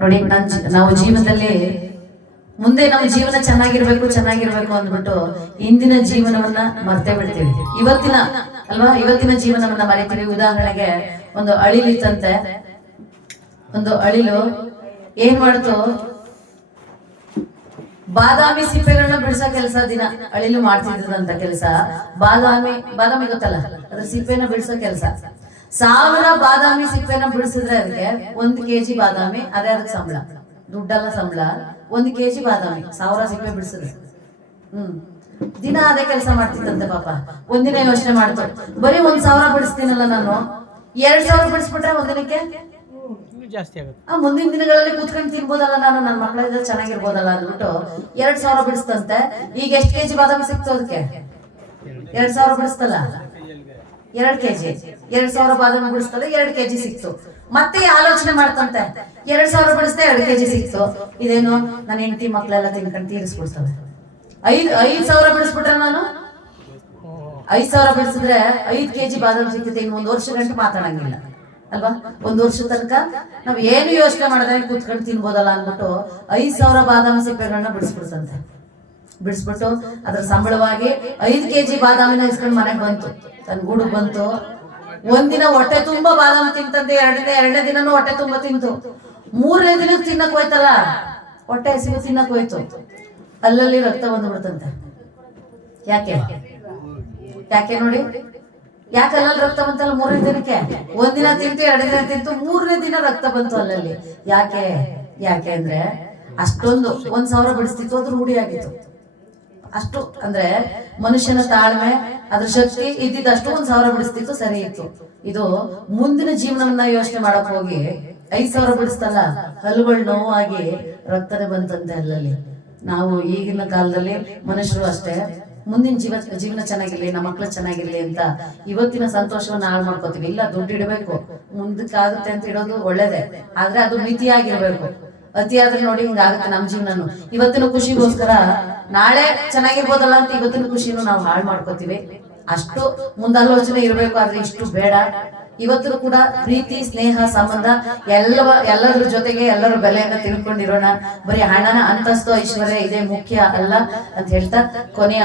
ನೋಡಿ ನಾವು ಜೀವನದಲ್ಲಿ ಮುಂದೆ ನಮ್ಮ ಜೀವನ ಚೆನ್ನಾಗಿರ್ಬೇಕು ಅಂದ್ಬಿಟ್ಟು ಇಂದಿನ ಜೀವನವನ್ನ ಮರ್ತೇ ಬಿಡ್ತೀವಿ. ಇವತ್ತಿನ ಜೀವನವನ್ನ ಮರಿತೀವಿ. ಉದಾಹರಣೆಗೆ ಒಂದು ಅಳಿಲಿತ್ತಂತೆ. ಒಂದು ಅಳಿಲು ಏನ್ ಮಾಡ್ತು, ಬಾದಾಮಿ ಸಿಪ್ಪೆಗಳನ್ನ ಬಿಡಿಸೋ ಕೆಲಸ ದಿನ ಅಳಿಲು ಮಾಡ್ತಿದ್ದಂತ ಕೆಲಸ. ಬಾದಾಮಿ ಗೊತ್ತಲ್ಲ, ಅದ್ರ ಸಿಪ್ಪೆನ ಬಿಡಿಸೋ ಕೆಲಸ. 1000 ಬಾದಾಮಿ ಸಿಪ್ಪೆನ ಬಿಡಿಸಿದ್ರೆ ಅದಕ್ಕೆ 1 kg ಬಾದಾಮಿ, ಅದೇ ಅದಕ್ಕೆ ಸಂಬಳ. ದುಡ್ಡಲ್ಲ ಸಂಬಳ, 1 kg ಬಾದಾಮಿ 1000 ಸಿಪ್ಪೆ ಬಿಡಿಸಿದ್ರೆ. ದಿನ ಅದೇ ಕೆಲಸ ಮಾಡ್ತಿತ್ತಂತೆ ಪಾಪ. ಒಂದಿನ ಯೋಚನೆ ಮಾಡ್ತು, ಬರೀ 1000 ಬಿಡಿಸ್ತೀನಲ್ಲ ನಾನು, 2000 ಬಿಡಿಸ್ಬಿಟ್ರೆ ಒಂದಿನಕ್ಕೆ ಜಾಸ್ತಿ ಆಗುತ್ತೆ. ಮುಂದಿನ ದಿನಗಳಲ್ಲಿ ಕೂತ್ಕೊಂಡು ತಿನ್ಬೋದಲ್ಲ, ನಾನು ನನ್ನ ಮಕ್ಕಳಿಂದ ಚೆನ್ನಾಗಿರ್ಬೋದಲ್ಲ ಅಂದ್ಬಿಟ್ಟು 2000 ಬಿಡಿಸ್ತಂತೆ. ಈಗ ಎಷ್ಟು ಕೆಜಿ ಬಾದಾಮಿ ಸಿಕ್ತು ಅದಕ್ಕೆ? 2000 ಬಿಡಿಸ್ತಲ್ಲ, 2 kg. 2000 ಬಾದಾಮಿ ಬಿಡಿಸ್ತಲ್ಲ, 2 kg ಸಿಕ್ತು. ಮತ್ತೆ ಆಲೋಚನೆ ಮಾಡ್ತಂತೆ, 2000 ಬಿಡಿಸ್ದೆ 2 kg ಸಿಕ್ತು. ಇದೇನು ನನ್ನ ಹೆಂಡತಿ ಮಕ್ಕಳೆಲ್ಲ ತಿನ್ಕೊಂಡು ತೀರಿಸ್ಬಿಡ್ತವೆ. 5000 ಬಿಡಿಸ್ಬಿಟ್ರೆ ನಾನು 5000 ಬಿಡಿಸಿದ್ರೆ 5 kg ಬಾದಾಮಿ ಸಿಕ್ತೈತೆ. ಇನ್ನು 1 ವರ್ಷ ಗಂಟೆ ಮಾತಾಡಂಗಿಲ್ಲ ಅಲ್ವಾ? 1 ವರ್ಷ ತನಕ ನಾವ್ ಏನು ಯೋಚನೆ ಮಾಡಿದ್ರೆ ಕೂತ್ಕೊಂಡು ತಿನ್ಬೋದಲ್ಲ ಅಂದ್ಬಿಟ್ಟು 5000 ಬಾದಾಮಿ ಸಿಪ್ಪೆಗಳನ್ನ ಬಿಡಿಸ್ಬಿಡ್ತಂತೆ. ಬಿಡಿಸ್ಬಿಟ್ಟು ಅದ್ರ ಸಂಬಳವಾಗಿ 5 kg ಬಾದಾಮಿನ ಇಸ್ಕೊಂಡು ಮನೆಗೆ ಬಂತು, ತನ್ನ ಗೂಡಿಗೆ ಬಂತು. ಒಂದಿನ ಹೊಟ್ಟೆ ತುಂಬಾ ಬಾದಾಮಿ ತಿಂತಂತೆ. ಎರಡನೇ ದಿನನೂ ಹೊಟ್ಟೆ ತುಂಬಾ ತಿಂತು. 3ನೇ ದಿನಕ್ಕೆ ತಿನ್ನಕ್ ಹೋಯ್ತಲ್ಲ, ಹೊಟ್ಟೆ ಹಸಿವು ತಿನ್ನಕ್ ಹೋಯ್ತು. ಅಲ್ಲಲ್ಲಿ ರಕ್ತ ಬಂದ್ಬಿಡ್ತಂತೆ. ಯಾಕೆ ನೋಡಿ, ಯಾಕೆ ಅಲ್ಲಲ್ಲಿ ರಕ್ತ ಬಂತಲ್ಲ 3ನೇ ದಿನಕ್ಕೆ? 1 ದಿನ ತಿಂತು, 2 ದಿನ ತಿಂತು, 3ನೇ ದಿನ ರಕ್ತ ಬಂತು ಅಲ್ಲಲ್ಲಿ. ಯಾಕೆ ಅಂದ್ರೆ ಅಷ್ಟೊಂದು 1000 ಬಿಡಿಸ್ತಿತ್ತು, ಅದು ರೂಢಿ ಆಗಿತ್ತು. ಅಷ್ಟು ಅಂದ್ರೆ ಮನುಷ್ಯನ ತಾಳ್ಮೆ, ಅದ್ರ ಶಕ್ತಿ ಇದ್ದಿದ್ದಷ್ಟು 1000 ಬಿಡಿಸ್ತಿತ್ತು, ಸರಿ ಇತ್ತು. ಇದು ಮುಂದಿನ ಜೀವನವನ್ನ ಯೋಚನೆ ಮಾಡಕ್ ಹೋಗಿ 5000 ಬಿಡಿಸ್ತಲ್ಲ, ಹಲ್ಲುಗಳು ನೋವಾಗಿ ರಕ್ತನೇ ಬಂತಂತೆ ಅಲ್ಲಲ್ಲಿ. ನಾವು ಈಗಿನ ಕಾಲದಲ್ಲಿ ಮನುಷ್ಯರು ಅಷ್ಟೇ, ಮುಂದಿನ ಜೀವನ ಚೆನ್ನಾಗಿರ್ಲಿ, ನಮ್ಮ ಮಕ್ಳು ಚೆನ್ನಾಗಿರ್ಲಿ ಅಂತ ಇವತ್ತಿನ ಸಂತೋಷವನ್ನ ಹಾಳು ಮಾಡ್ಕೋತೀವಿ. ಇಲ್ಲ, ದುಡ್ಡು ಇಡಬೇಕು, ಮುಂದಕ್ಕಾಗುತ್ತೆ ಅಂತ ಇಡೋದು ಒಳ್ಳೇದೇ, ಆದ್ರೆ ಅದು ಮಿತಿಯಾಗಿರ್ಬೇಕು. ಅತಿಯಾದ್ರೆ ನೋಡಿ ಹಿಂಗಾಗುತ್ತೆ ನಮ್ಮ ಜೀವನನು. ಇವತ್ತಿನ ಖುಷಿಗೋಸ್ಕರ ನಾಳೆ ಚೆನ್ನಾಗಿರ್ಬೋದಲ್ಲ ಅಂತ ಇವತ್ತಿನ ಖುಷಿನೂ ನಾವು ಹಾಳು ಮಾಡ್ಕೋತೀವಿ. ಅಷ್ಟು ಮುಂದಾಲೋಚನೆ ಇರಬೇಕು, ಆದ್ರೆ ಇಷ್ಟು ಬೇಡ. ಇವತ್ತು ಕೂಡ ಪ್ರೀತಿ, ಸ್ನೇಹ, ಸಂಬಂಧ ಎಲ್ಲರ ಜೊತೆಗೆ ಎಲ್ಲರ ಬೆಲೆಯನ್ನ ತಿಳ್ಕೊಂಡಿರೋಣ. ಬರೀ ಹಣನ, ಅಂತಸ್ತು, ಐಶ್ವರ್ಯ ಇದೇ ಮುಖ್ಯ ಅಲ್ಲ ಅಂತ ಹೇಳ್ತಾ ಕೊನೆಯ